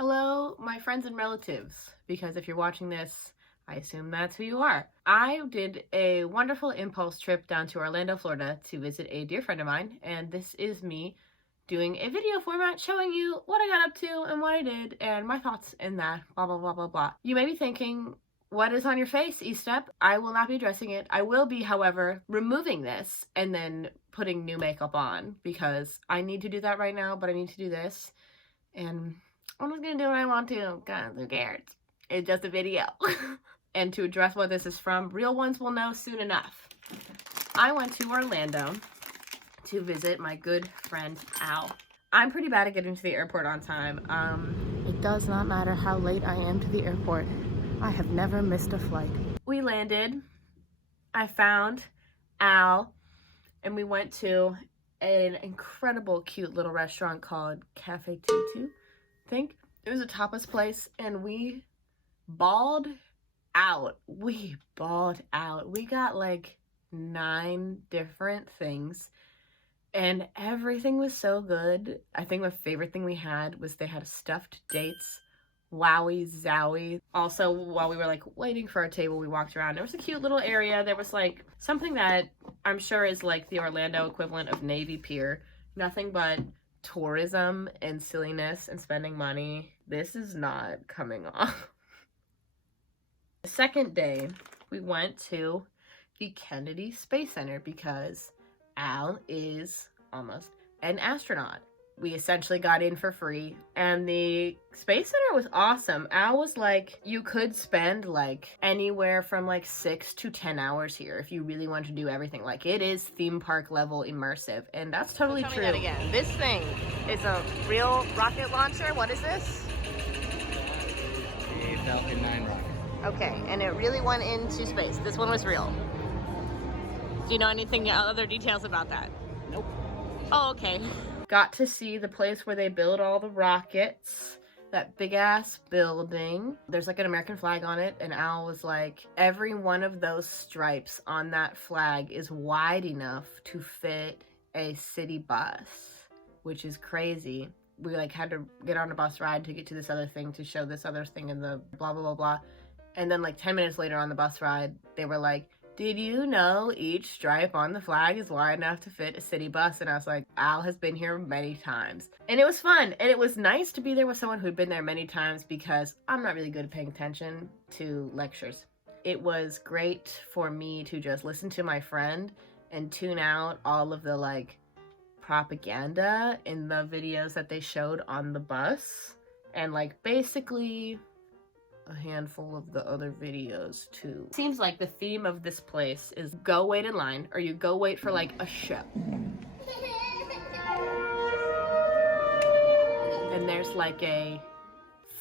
Hello, my friends and relatives, because if you're watching this, I assume that's who you are. I did a wonderful impulse trip down to Orlando, Florida to visit a dear friend of mine, and this is me doing a video format showing you what I got up to and what I did and my thoughts in that, blah, blah, blah, blah, blah. You may be thinking, what is on your face, Estep? I will not be addressing it. I will be, however, removing this and then putting new makeup on because I need to do that right now, but I need to do this. And I'm just gonna do what I want to, because who cares? It's just a video. And to address what this is from, real ones will know soon enough. I went to Orlando to visit my good friend Al. I'm pretty bad at getting to the airport on time. It does not matter how late I am to the airport. I have never missed a flight. We landed, I found Al, and we went to an incredible cute little restaurant called Cafe Tutu, I think. It was a tapas place and we balled out. We got like 9 different things and everything was so good. I think my favorite thing we had was they had stuffed dates. Wowie zowie. Also, while we were like waiting for our table, we walked around. There was a cute little area. There was like something that I'm sure is like the Orlando equivalent of Navy Pier. Nothing but tourism and silliness and spending money. This is not coming off. The second day, we went to the Kennedy Space Center because Al is almost an astronaut. We essentially got in for free and the Space Center was awesome. Al was like, you could spend like anywhere from like 6 to 10 hours here if you really want to do everything. Like it is theme park level immersive and that's totally true. Tell me that again. This thing is a real rocket launcher. What is this? The Falcon 9 rocket. Okay, and it really went into space. This one was real. Do you know anything other details about that? Nope. Oh, okay. Got to see the place where they build all the rockets, that big ass building. There's like an American flag on it and Al was like, every one of those stripes on that flag is wide enough to fit a city bus, which is crazy. We like had to get on a bus ride to get to this other thing to show this other thing in the blah, blah, blah, blah. And then like 10 minutes later on the bus ride, they were like, did you know each stripe on the flag is wide enough to fit a city bus? And I was like, Al has been here many times. And it was fun. And it was nice to be there with someone who'd been there many times because I'm not really good at paying attention to lectures. It was great for me to just listen to my friend and tune out all of the like propaganda in the videos that they showed on the bus. And like basically a handful of the other videos too. Seems like the theme of this place is go wait in line or you go wait for like a show. And there's like a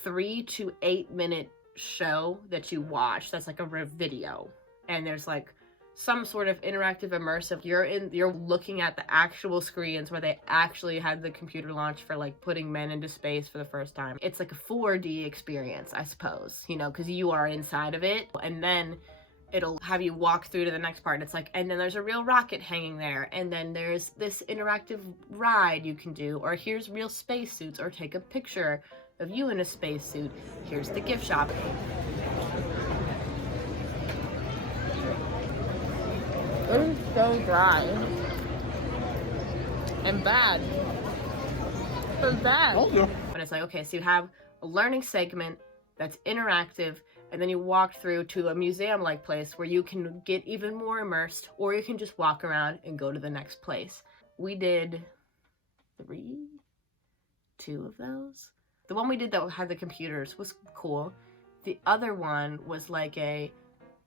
3 to 8 minute show that you watch that's like a video. And there's like some sort of interactive immersive. You're looking at the actual screens where they actually had the computer launch for like putting men into space for the first time. It's like a 4D experience, I suppose, you know, because you are inside of it. And then it'll have you walk through to the next part. It's like, and then there's a real rocket hanging there. And then there's this interactive ride you can do, or here's real spacesuits, or take a picture of you in a spacesuit. Here's the gift shop. It is so dry and bad. So bad. Okay. But it's like, okay, so you have a learning segment that's interactive, and then you walk through to a museum-like place where you can get even more immersed, or you can just walk around and go to the next place. We did 2 of those. The one we did that had the computers was cool. The other one was like a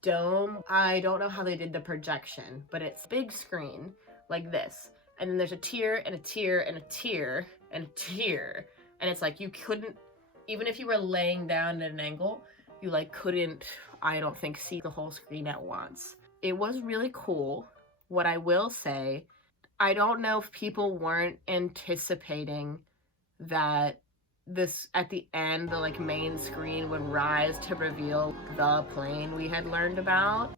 dome. I don't know how they did the projection, but it's big screen like this. And then there's a tier and a tier and a tier and a tier. And it's like you couldn't, even if you were laying down at an angle, you like couldn't, I don't think, see the whole screen at once. It was really cool. What I will say, I don't know if people weren't anticipating that this at the end the like main screen would rise to reveal the plane we had learned about,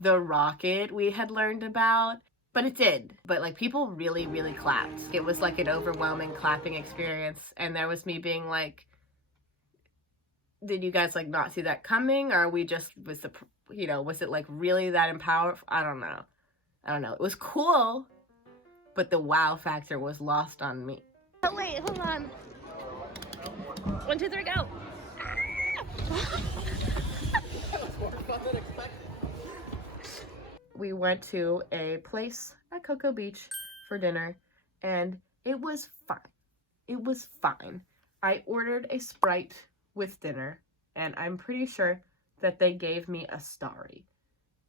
the rocket we had learned about, but it did. But like people really clapped. It was like an overwhelming clapping experience, and there was me being like, Did you guys like not see that coming, or we just was the was it like really that empowered? I don't know. It was cool, but the wow factor was lost on me. Oh wait, hold on. 1, 2, 3, go. We went to a place at Cocoa Beach for dinner, and it was fine. It was fine. I ordered a Sprite with dinner, and I'm pretty sure that they gave me a Starry.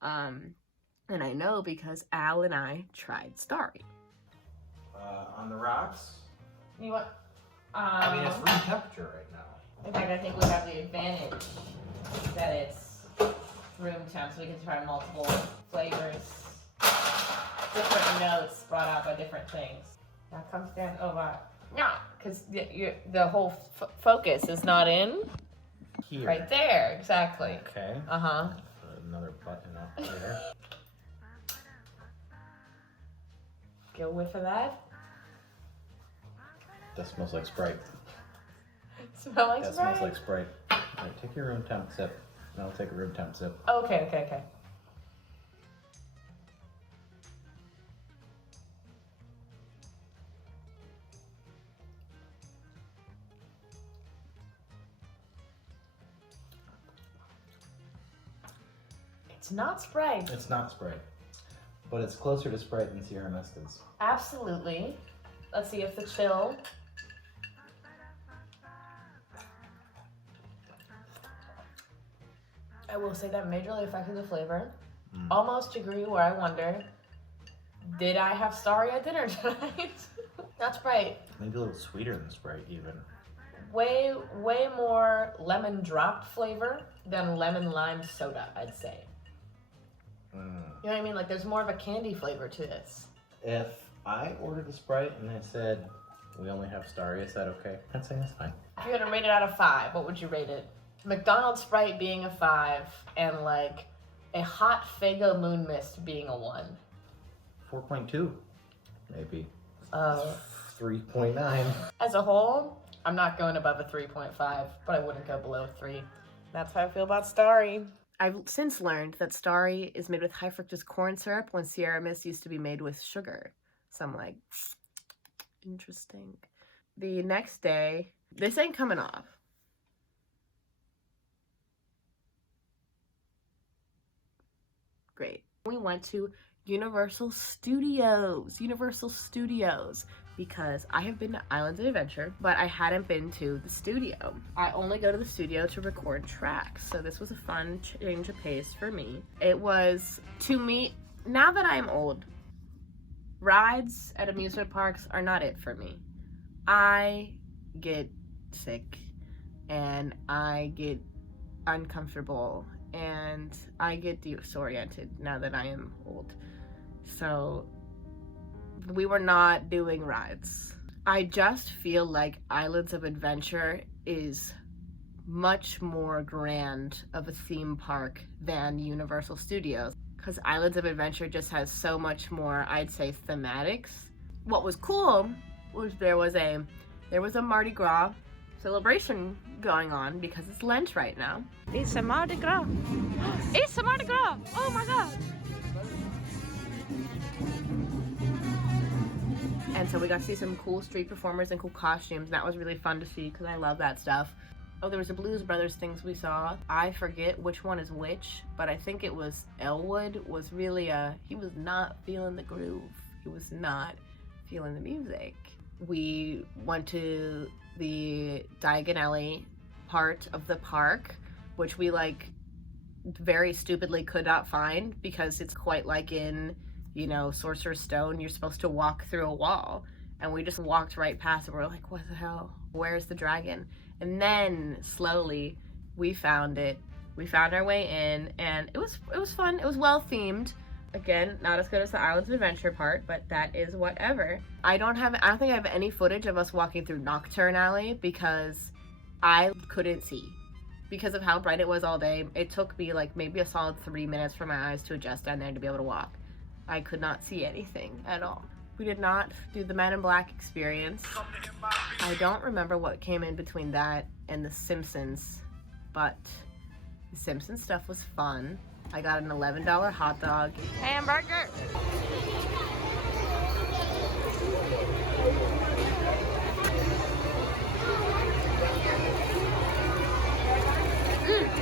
And I know because Al and I tried Starry. On the rocks? You want? I mean, it's room temperature right now. In fact, I think we have the advantage that it's room temp, so we can try multiple flavors, different notes brought out by different things. Now come stand over. No, because the whole focus is not in. Here. Right there, exactly. Okay. Uh-huh. Another button up here. Get a whiff of that. That smells like Sprite. Smell like that Sprite? Smells like Sprite. All right, take your room temp sip. And I'll take a room temp sip. Okay. It's not Sprite. It's not Sprite. But it's closer to Sprite than Sierra Mist is. Absolutely. Let's see if the chill. I will say that majorly affected the flavor. Almost degree where I wonder, did I have Starry at dinner tonight? Not Sprite. Maybe a little sweeter than Sprite even. Way more lemon dropped flavor than lemon lime soda, I'd say. You know what I mean? Like there's more of a candy flavor to this. If I ordered a Sprite and they said, we only have Starry, is that okay? I'd say that's fine. If you're gonna rate it out of 5, what would you rate it? McDonald's Sprite being a 5, and like a hot Faygo Moon Mist being a 1. 4.2, maybe. 3.9. 3.9. As a whole, I'm not going above a 3.5, but I wouldn't go below 3. That's how I feel about Starry. I've since learned that Starry is made with high fructose corn syrup when Sierra Mist used to be made with sugar. So I'm like, interesting. The next day, this ain't coming off. Great. We went to Universal Studios, because I have been to Islands of Adventure, but I hadn't been to the studio. I only go to the studio to record tracks, so this was a fun change of pace for me. It was, to me, now that I'm old, rides at amusement parks are not it for me. I get sick, and I get uncomfortable, and I get disoriented now that I am old. So we were not doing rides. I just feel like Islands of Adventure is much more grand of a theme park than Universal Studios, because Islands of Adventure just has so much more, I'd say, thematics. What was cool was there was a Mardi Gras celebration going on because it's Lent right now. It's a Mardi Gras. It's a Mardi Gras. Oh my God. And so we got to see some cool street performers and cool costumes. And that was really fun to see because I love that stuff. Oh, there was a Blues Brothers things we saw. I forget which one is which, but I think it was Elwood was really he was not feeling the groove. He was not feeling the music. We went to the Diagon Alley part of the park, which we like very stupidly could not find because it's quite like in, you know, Sorcerer's Stone, you're supposed to walk through a wall. And we just walked right past it. We're like, what the hell? Where's the dragon? And then slowly we found it. We found our way in, and it was fun. It was well themed. Again, not as good as the Islands of Adventure part, but that is whatever. I don't think I have any footage of us walking through Nocturne Alley because I couldn't see. Because of how bright it was all day, it took me like maybe a solid 3 minutes for my eyes to adjust down there to be able to walk. I could not see anything at all. We did not do the Men in Black experience. I don't remember what came in between that and The Simpsons but the Simpsons stuff was fun. I got an $11 hot dog. Hamburger!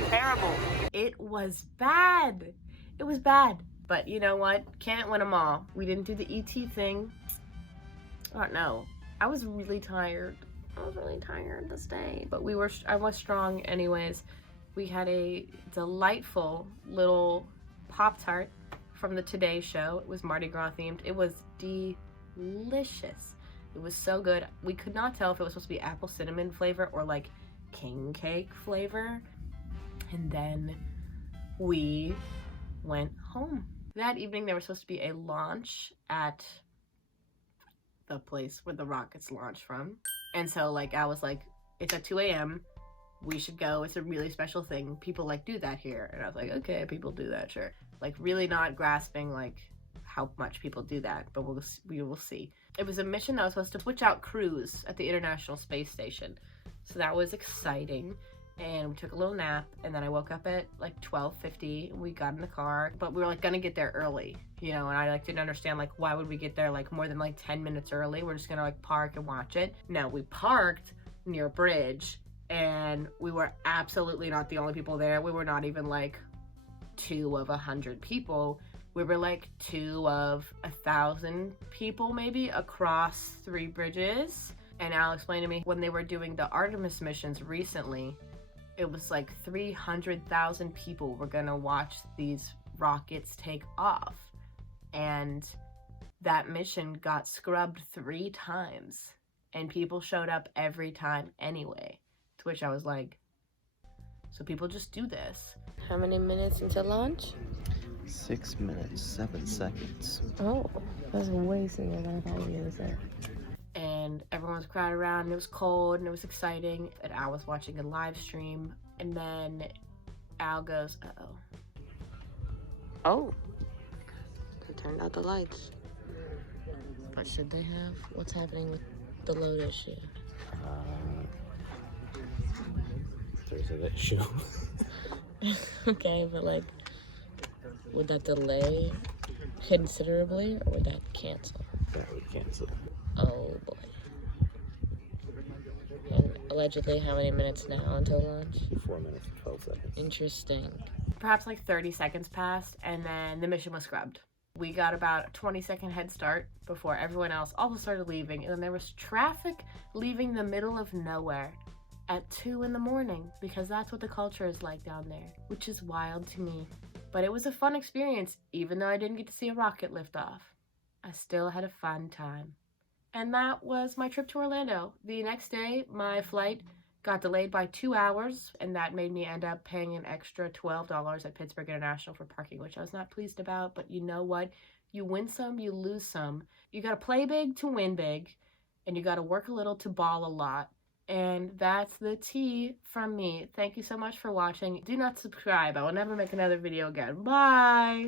Terrible. It was bad. It was bad. But you know what? Can't win them all. We didn't do the ET thing. Oh no. I was really tired. I was really tired this day. But I was strong anyways. We had a delightful little Pop-Tart from the Today Show. It was Mardi Gras themed. It was delicious. It was so good. We could not tell if it was supposed to be apple cinnamon flavor or like king cake flavor. And then we went home. That evening there was supposed to be a launch at the place where the rockets launch from. And so like I was like, it's at 2 a.m. We should go. It's a really special thing. People like do that here. And I was like, okay, people do that, sure. Like really not grasping like how much people do that, but we will see. It was a mission that was supposed to switch out crews at the International Space Station. So that was exciting. And we took a little nap, and then I woke up at like 12:50. We got in the car, but we were like gonna get there early, you know, and I like didn't understand like why would we get there like more than like 10 minutes early? We're just gonna like park and watch it. No, we parked near a bridge, and we were absolutely not the only people there. We were not even like 2 of 100 people. We were like 2 of 1,000 people maybe across 3 bridges. And Al explained to me when they were doing the Artemis missions recently, it was like 300,000 people were gonna watch these rockets take off. And that mission got scrubbed 3 times. And people showed up every time anyway. To which I was like, so people just do this. How many minutes until launch? 6 minutes, 7 seconds. Oh, that's way sooner than I thought we was there. And everyone was crowded around, and it was cold, and it was exciting. And Al was watching a live stream, and then Al goes, uh-oh. Oh. They turned out the lights. What should they have? What's happening with the load issue? There's an issue. Okay, but like, would that delay considerably, or would that cancel? That would cancel. Oh boy. And allegedly, how many minutes now until launch? 4 minutes and 12 seconds. Interesting. Perhaps like 30 seconds passed, and then the mission was scrubbed. We got about a 20-second head start before everyone else also started leaving, and then there was traffic leaving the middle of nowhere at 2 in the morning, because that's what the culture is like down there, which is wild to me. But it was a fun experience, even though I didn't get to see a rocket lift off. I still had a fun time. And that was my trip to Orlando. The next day, my flight got delayed by 2 hours, and that made me end up paying an extra $12 at Pittsburgh International for parking, which I was not pleased about. But you know what? You win some, you lose some. You gotta play big to win big, and you gotta work a little to ball a lot. And that's the tea from me. Thank you so much for watching. Do not subscribe. I will never make another video again. Bye!